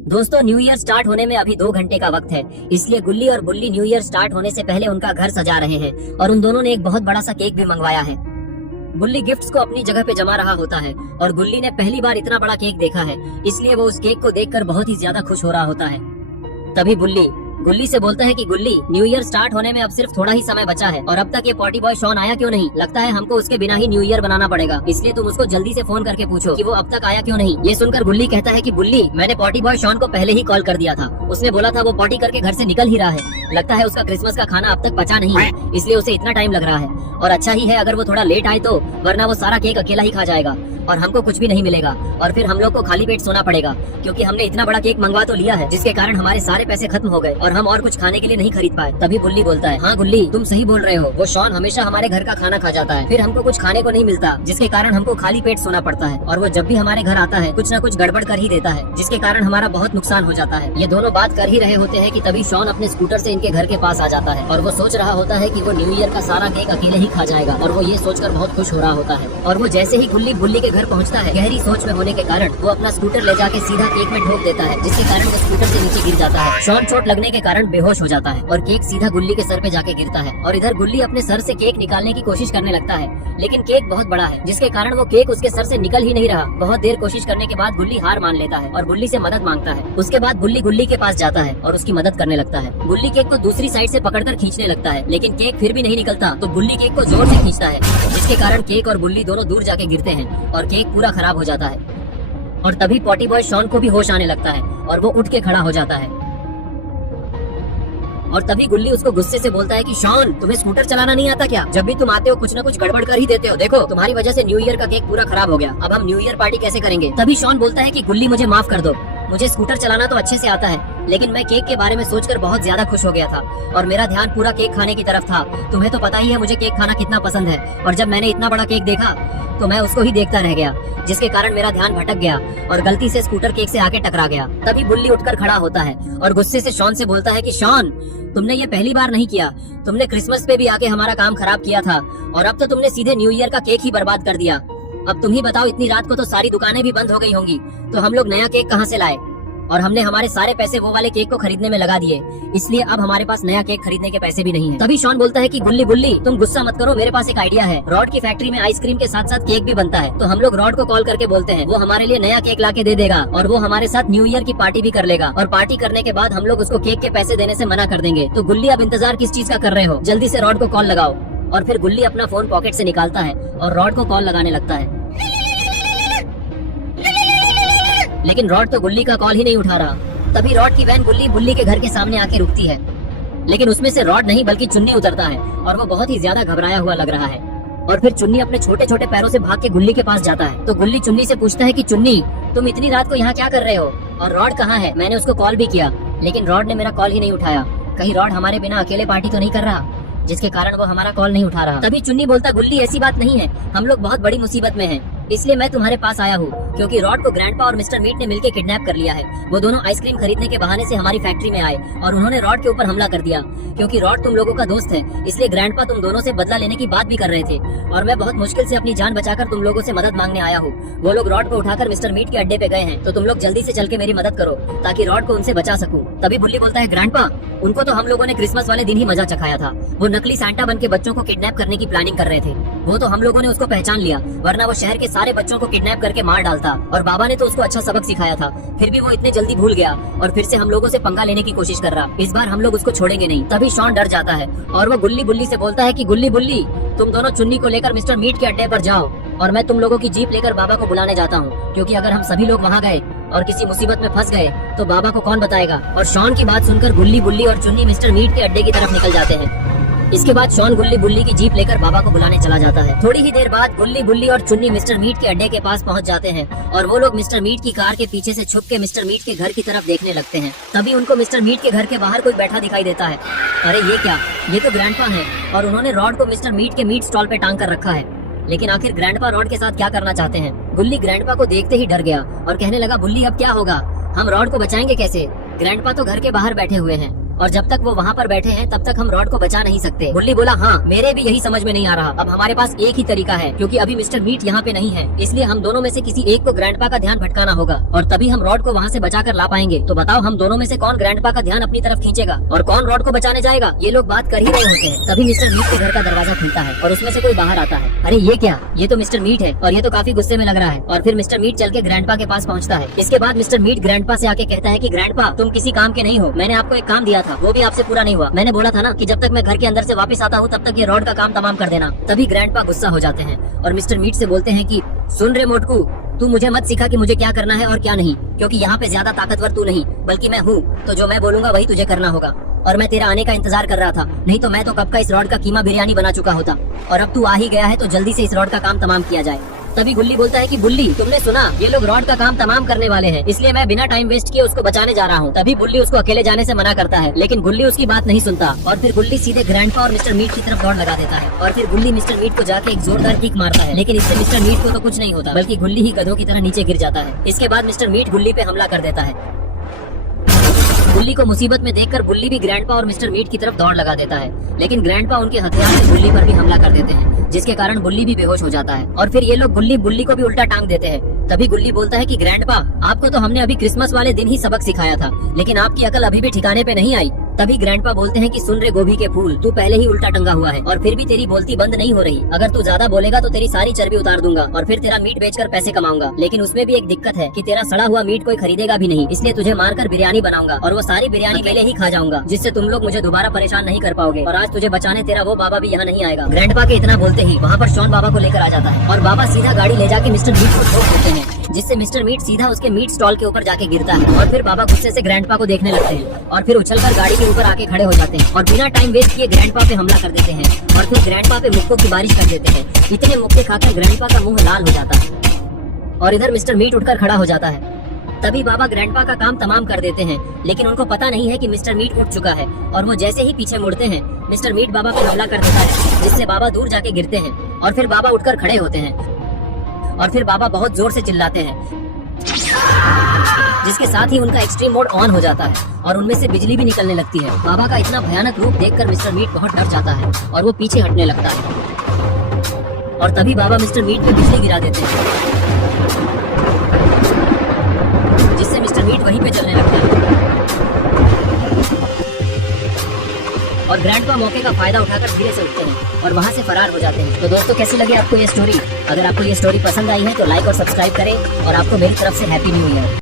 दोस्तों, new year start होने में अभी 2 घंटे का वक्त है, इसलिए गुल्ली और बुल्ली न्यू ईयर स्टार्ट होने से पहले उनका घर सजा रहे हैं और उन दोनों ने एक बहुत बड़ा सा केक भी मंगवाया है। बुल्ली गिफ्ट्स को अपनी जगह पे जमा रहा होता है और गुल्ली ने पहली बार इतना बड़ा केक देखा है, इसलिए वो उस केक को देखकर बहुत ही ज्यादा खुश हो रहा होता है। तभी बुल्ली गुल्ली से बोलता है कि गुल्ली, न्यू ईयर स्टार्ट होने में अब सिर्फ थोड़ा ही समय बचा है और अब तक ये पॉटी बॉय शॉन आया क्यों नहीं? लगता है हमको उसके बिना ही न्यू ईयर बनाना पड़ेगा, इसलिए तुम उसको जल्दी से फोन करके पूछो कि वो अब तक आया क्यों नहीं। ये सुनकर गुल्ली कहता है कि बुल्ली, मैंने पॉटी बॉय शॉन को पहले ही कॉल कर दिया था, उसने बोला था वो पॉटी करके घर से निकल ही रहा है। लगता है उसका क्रिसमस का खाना अब तक पचा नहीं है, इसलिए उसे इतना टाइम लग रहा है। और अच्छा ही है अगर वो थोड़ा लेट आए तो, वरना वो सारा केक अकेला ही खा जाएगा और हमको कुछ भी नहीं मिलेगा और फिर हम लोग को खाली पेट सोना पड़ेगा, क्योंकि हमने इतना बड़ा केक मंगवा तो लिया है जिसके कारण हमारे सारे पैसे खत्म हो गए और हम और कुछ खाने के लिए नहीं खरीद पाए। तभी बुल्ली बोलता है, हाँ गुल्ली, तुम सही बोल रहे हो, वो शॉन हमेशा हमारे घर का खाना खा जाता है, फिर हमको कुछ खाने को नहीं मिलता, जिसके कारण हमको खाली पेट सोना पड़ता है। और वो जब भी हमारे घर आता है कुछ न कुछ गड़बड़ कर ही देता है, जिसके कारण हमारा बहुत नुकसान हो जाता है। ये दोनों बात कर ही रहे होते हैं कि तभी शॉन अपने स्कूटर से इनके घर के पास आ जाता है और वो सोच रहा होता है कि वो न्यू ईयर का सारा केक अकेले ही खा जाएगा और वो ये सोचकर बहुत खुश हो रहा होता है। और वो जैसे ही गुल्ली बुल्ली के घर पहुँचता है, गहरी सोच में होने के कारण वो अपना स्कूटर ले जाके सीधा केक में ठोक देता है, जिसके कारण वो स्कूटर से नीचे गिर जाता है। शॉन चोट लगने के कारण बेहोश हो जाता है और केक सीधा गुल्ली के सर पे जाके गिरता है। और इधर गुल्ली अपने सर से केक निकालने की कोशिश करने लगता है, लेकिन केक बहुत बड़ा है, जिसके कारण वो केक उसके सर से निकल ही नहीं रहा। बहुत देर कोशिश करने के बाद गुल्ली हार मान लेता है और बुल्ली से मदद मांगता है। उसके बाद बुल्ली गुल्ली के पास जाता है और उसकी मदद करने लगता है। गुल्ली केक को दूसरी साइड से पकड़कर खींचने लगता है, लेकिन केक फिर भी नहीं निकलता, तो बुल्ली केक को जोर से खींचता है, जिसके कारण केक और बुल्ली दोनों दूर जाके गिरते हैं और केक पूरा खराब हो जाता है। और तभी पॉटी बॉय शॉन को भी होश आने लगता है और वो उठ के खड़ा हो जाता है। और तभी गुल्ली उसको गुस्से से बोलता है कि शॉन, तुम्हें स्कूटर चलाना नहीं आता क्या? जब भी तुम आते हो कुछ न कुछ गड़बड़ कर ही देते हो। देखो, तुम्हारी वजह से न्यू ईयर का केक पूरा खराब हो गया, अब हम न्यू ईयर पार्टी कैसे करेंगे? तभी शॉन बोलता है कि गुल्ली, मुझे माफ कर दो, मुझे स्कूटर चलाना तो अच्छे से आता है, लेकिन मैं केक के बारे में सोचकर बहुत ज्यादा खुश हो गया था और मेरा ध्यान पूरा केक खाने की तरफ था। तुम्हें तो पता ही है मुझे केक खाना कितना पसंद है, और जब मैंने इतना बड़ा केक देखा तो मैं उसको ही देखता रह गया, जिसके कारण मेरा ध्यान भटक गया और गलती से स्कूटर केक से आके टकरा गया। तभी बुल्ली उठकर खड़ा होता है और गुस्से से शॉन से बोलता है कि शॉन, तुमने ये पहली बार नहीं किया, तुमने क्रिसमस पे भी आके हमारा काम खराब किया था और अब तो तुमने सीधे न्यू ईयर का केक ही बर्बाद कर दिया। अब तुम ही बताओ, इतनी रात को तो सारी दुकानें भी बंद हो गई होंगी, तो हम लोग नया केक कहाँ से लाए? और हमने हमारे सारे पैसे वो वाले केक को खरीदने में लगा दिए, इसलिए अब हमारे पास नया केक खरीदने के पैसे भी नहीं है। तभी शॉन बोलता है कि गुल्ली बुल्ली, तुम गुस्सा मत करो, मेरे पास एक आइडिया है। रॉड की फैक्ट्री में आइसक्रीम के साथ साथ केक भी बनता है, तो हम लोग रॉड को कॉल करके बोलते हैं, वो हमारे लिए नया केक लाके दे देगा और वो हमारे साथ न्यू ईयर की पार्टी भी कर लेगा। और पार्टी करने के बाद हम लोग उसको केक के पैसे देने से मना कर देंगे। तो गुल्ली, अब इंतजार किस चीज का कर रहे हो? जल्दी से रॉड को कॉल लगाओ। और फिर गुल्ली अपना फोन पॉकेट से निकालता है और रॉड को कॉल लगाने लगता है, लेकिन रॉड तो गुल्ली का कॉल ही नहीं उठा रहा। तभी रॉड की वैन गुल्ली बुल्ली के घर के सामने आके रुकती है, लेकिन उसमें से रॉड नहीं बल्कि चुन्नी उतरता है और वो बहुत ही ज्यादा घबराया हुआ लग रहा है। और फिर चुन्नी अपने छोटे छोटे पैरों से भाग के गुल्ली के पास जाता है। तो गुल्ली चुन्नी से पूछता है कि चुन्नी, तुम इतनी रात को यहाँ क्या कर रहे हो और रॉड कहाँ है? मैंने उसको कॉल भी किया, लेकिन रॉड ने मेरा कॉल ही नहीं उठाया। कहीं रॉड हमारे बिना अकेले पार्टी तो नहीं कर रहा, जिसके कारण वो हमारा कॉल नहीं उठा रहा। तभी चुन्नी बोलता, गुल्ली, ऐसी बात नहीं है, हम लोग बहुत बड़ी मुसीबत में हैं, इसलिए मैं तुम्हारे पास आया हूँ, क्योंकि रॉड को ग्रैंडपा और मिस्टर मीट ने मिलकर किडनैप कर लिया है। वो दोनों आइसक्रीम खरीदने के बहाने से हमारी फैक्ट्री में आए और उन्होंने रॉड के ऊपर हमला कर दिया। क्योंकि रॉड तुम लोगों का दोस्त है, इसलिए ग्रैंडपा तुम दोनों से बदला लेने की बात भी कर रहे थे और मैं बहुत मुश्किल से अपनी जान बचाकर तुम लोगों से मदद मांगने आया हूँ। वो लोग रॉड को उठाकर मिस्टर मीट के अड्डे पे गए हैं, तो तुम लोग जल्दी से चल के मेरी मदद करो ताकि रॉड को उनसे बचा सकूं। तभी बुल्ली बोलता है, ग्रैंडपा, उनको तो हम लोगों ने क्रिसमस वाले दिन ही मजा चखाया था। वो नकली सांता बन के बच्चों को किडनैप करने की प्लानिंग कर रहे थे, वो तो हम लोगों ने उसको पहचान लिया, वरना वो शहर के सारे बच्चों को किडनैप करके मार डालता। और बाबा ने तो उसको अच्छा सबक सिखाया था, फिर भी वो इतने जल्दी भूल गया और फिर से हम लोगों से पंगा लेने की कोशिश कर रहा। इस बार हम लोग उसको छोड़ेंगे नहीं। तभी शॉन डर जाता है और वो गुल्ली बुल्ली से बोलता है कि गुल्ली बुल्ली, तुम दोनों चुन्नी को लेकर मिस्टर मीट के अड्डे पर जाओ और मैं तुम लोगों की जीप लेकर बाबा को बुलाने जाता हूँ, क्योंकि अगर हम सभी लोग वहाँ गए और किसी मुसीबत में फंस गए तो बाबा को कौन बताएगा। और शॉन की बात सुनकर गुल्ली बुल्ली और चुन्नी मिस्टर मीट के अड्डे की तरफ निकल जाते हैं। इसके बाद शॉन गुल्ली बुल्ली की जीप लेकर बाबा को बुलाने चला जाता है। थोड़ी ही देर बाद गुल्ली बुल्ली और चुन्नी मिस्टर मीट के अड्डे के पास पहुंच जाते हैं और वो लोग मिस्टर मीट की कार के पीछे से छुप के मिस्टर मीट के घर की तरफ देखने लगते हैं। तभी उनको मिस्टर मीट के घर के बाहर कोई बैठा दिखाई देता है। अरे ये क्या, ये तो ग्रैंडपा है और उन्होंने रॉड को मिस्टर मीट के मीट स्टॉल पे टांग कर रखा है। लेकिन आखिर ग्रैंडपा रॉड के साथ क्या करना चाहते हैं? गुल्ली ग्रैंडपा को देखते ही डर गया और कहने लगा, बुल्ली, अब क्या होगा? हम रॉड को बचाएंगे कैसे? ग्रैंडपा तो घर के बाहर बैठे हुए हैं और जब तक वो वहाँ पर बैठे हैं तब तक हम रॉड को बचा नहीं सकते। बुल्ली बोला, हाँ मेरे भी यही समझ में नहीं आ रहा। अब हमारे पास एक ही तरीका है, क्योंकि अभी मिस्टर मीट यहाँ पे नहीं है, इसलिए हम दोनों में से किसी एक को ग्रैंडपा का ध्यान भटकाना होगा और तभी हम रॉड को वहाँ से बचा कर ला पाएंगे। तो बताओ हम दोनों में से कौन ग्रैंडपा का ध्यान अपनी तरफ खींचेगा और कौन रॉड को बचाने जाएगा। ये लोग बात कर ही रहे होते हैं, तभी मिस्टर मीट के घर का दरवाजा खुलता है और उसमें से कोई बाहर आता है। अरे ये क्या, ये तो मिस्टर मीट है और ये तो काफी गुस्से में लग रहा है। और फिर मिस्टर मीट चल के ग्रैंडपा के पास पहुँचता है। इसके बाद मिस्टर मीट ग्रैंडपा से आके कहता है कि ग्रैंडपा तुम किसी काम के नहीं हो, मैंने आपको एक काम दिया था वो भी आपसे पूरा नहीं हुआ। मैंने बोला था ना कि जब तक मैं घर के अंदर से वापस आता हूँ तब तक ये रॉड का काम तमाम कर देना। तभी ग्रैंडपा गुस्सा हो जाते हैं और मिस्टर मीट से बोलते हैं कि सुन रे मोटकू, तू मुझे मत सिखा कि मुझे क्या करना है और क्या नहीं, क्योंकि यहाँ पे ज्यादा ताकतवर तू नहीं बल्कि मैं हूँ। तो जो मैं बोलूंगा वही तुझे करना होगा और मैं तेरा आने का इंतजार कर रहा था, नहीं तो मैं तो कब का इस रॉड का कीमा बिरयानी बना चुका होता। और अब तू आ ही गया है तो जल्दी से इस रॉड का काम तमाम किया जाए। तभी गुल्ली बोलता है कि बुल्ली तुमने सुना, ये लोग रॉड का काम तमाम करने वाले हैं, इसलिए मैं बिना टाइम वेस्ट किए उसको बचाने जा रहा हूँ। तभी बुल्ली उसको अकेले जाने से मना करता है, लेकिन गुल्ली उसकी बात नहीं सुनता और फिर गुल्ली सीधे ग्रैंडपा और मिस्टर मीट की तरफ दौड़ लगा देता है। और फिर गुल्ली मिस्टर मीट को जाके एक जोरदार किक मारता है, लेकिन इससे मिस्टर मीट को तो कुछ नहीं होता, बल्कि गुल्ली ही गधों की तरह नीचे गिर जाता है। इसके बाद मिस्टर मीट गुल्ली पे हमला कर देता है। गुल्ली को मुसीबत में देखकर गुल्ली भी ग्रैंडपा और मिस्टर मीट की तरफ दौड़ लगा देता है, लेकिन ग्रैंडपा उनके हथियार से गुल्ली पर भी हमला कर देते हैं, जिसके कारण गुल्ली भी बेहोश हो जाता है। और फिर ये लोग बुल्ली को भी उल्टा टांग देते हैं। तभी गुल्ली बोलता है कि ग्रैंडपा आपको तो हमने अभी क्रिसमस वाले दिन ही सबक सिखाया था, लेकिन आपकी अकल अभी भी ठिकाने पे नहीं आई। तभी ग्रैंडपा बोलते हैं कि सुन रे गोभी के फूल, तू पहले ही उल्टा टंगा हुआ है और फिर भी तेरी बोलती बंद नहीं हो रही। अगर तू ज्यादा बोलेगा तो तेरी सारी चर्बी उतार दूंगा और फिर तेरा मीट बेचकर पैसे कमाऊंगा, लेकिन उसमें भी एक दिक्कत है कि तेरा सड़ा हुआ मीट कोई खरीदेगा भी नहीं, इसलिए तुझे मारकर बिरयानी बनाऊंगा और वो सारी बिरयानी पहले ही खा जाऊंगा, जिससे तुम लोग मुझे दोबारा परेशान नहीं कर पाओगे और आज तुझे बचाने तेरा वो बाबा भी यहाँ नहीं आएगा। ग्रैंडपा के इतना बोलते ही वहाँ पर शॉन बाबा को लेकर आ जाता है और बाबा सीधा गाड़ी ले जाके मिस्टर मीट को ठोक देते हैं, जिससे मिस्टर मीट सीधा उसके मीट स्टॉल के ऊपर जाके गिरता है। और फिर बाबा गुस्से से ग्रैंडपा को देखने लगते हैं और फिर उछलकर गाड़ी के ऊपर आके खड़े हो जाते हैं और बिना टाइम वेस्ट किए ग्रैंडपा पे हमला कर देते हैं और फिर ग्रैंडपा पे मुक्कों की बारिश कर देते हैं। इतने मुक्के खाकर ग्रैंडपा का मुंह लाल हो जाता है और इधर मिस्टर मीट उठकर खड़ा हो जाता है। तभी बाबा ग्रैंडपा का काम तमाम कर देते हैं, लेकिन उनको पता नहीं है कि मिस्टर मीट उठ चुका है और वो जैसे ही पीछे मुड़ते हैं मिस्टर मीट बाबा पे हमला कर देता है, जिससे बाबा दूर जाके गिरते हैं और फिर बाबा उठकर खड़े होते हैं और फिर बाबा बहुत जोर से चिल्लाते हैं, जिसके साथ ही उनका एक्सट्रीम मोड ऑन हो जाता है और उनमें से बिजली भी निकलने लगती है। बाबा का इतना भयानक रूप देखकर मिस्टर मीट बहुत डर जाता है और वो पीछे हटने लगता है और तभी बाबा मिस्टर मीट पे बिजली गिरा देते हैं, जिससे मिस्टर मीट वहीं पे चलने लगता है और ग्रैंडपा मौके का फायदा उठाकर धीरे से उठते हैं और वहाँ से फरार हो जाते हैं। तो दोस्तों कैसी लगी आपको ये स्टोरी? अगर आपको ये स्टोरी पसंद आई है तो लाइक और सब्सक्राइब करें और आपको मेरी तरफ से हैप्पी न्यू ईयर।